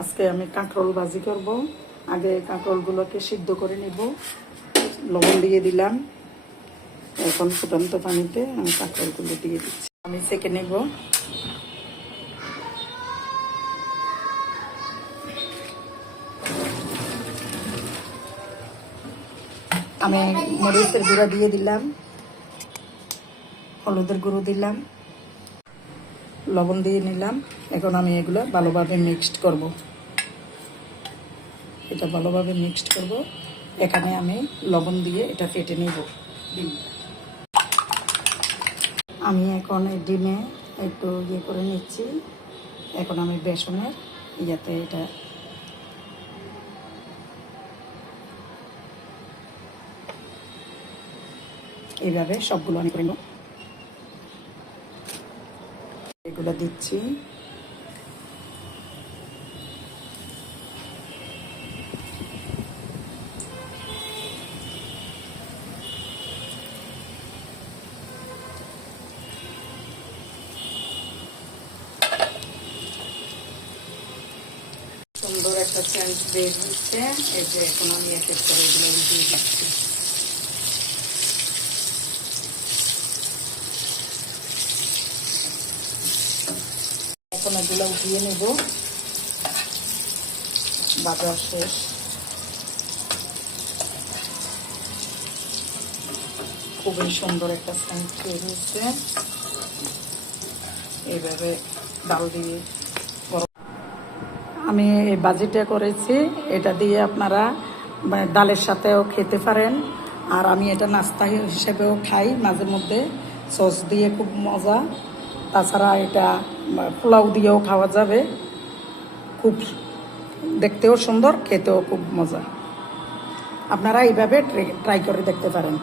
আজকে আমি কাঁকরোল ভাজি করব। আগে কাঁকরোলগুলোকে সিদ্ধ করে নিব, লবণ দিয়ে দিলাম। এখন ফুটন্ত পানিতে আমি কাঁকরোলগুলো দিয়ে দিচ্ছি, আমি সেঁকে নেব। আমি মরিচের গুঁড়া দিয়ে দিলাম, হলুদের গুঁড়ো দিলাম, লবণ দিয়ে নিলাম। এখন আমি এগুলো ভালোভাবে মিক্সড করব। এটা ভালোভাবে মিক্সড করব। এখানে আমি লবণ দিয়ে এটা ফেটে নেব ডিম। আমি এখন এই ডিমে একটু ইয়ে করে নিচ্ছি। এখন আমি বেসনের ইয়াতে এটা এইভাবে সবগুলো আমি করে নেব। এগুলো দিচ্ছি। সুন্দর একটা সেন্ট বের হচ্ছে। এই যে এখন আমি এক এক করে এগুলো দিয়ে দিচ্ছি। এখন এগুলো উঠিয়ে নেব। বাজার শেষ। খুবই সুন্দর একটা সেন্ট বের হচ্ছে। এইভাবে ডাল দিয়ে আমি এই ভাজিটা করেছি। এটা দিয়ে আপনারা ডালের সাথেও খেতে পারেন, আর আমি এটা নাস্তা হিসেবেও খাই মাঝে মধ্যে। সস দিয়ে খুব মজা। তাছাড়া এটা পোলাও দিয়েও খাওয়া যাবে। খুব দেখতেও সুন্দর, খেতেও খুব মজা। আপনারা এইভাবে ট্রাই করে দেখতে পারেন।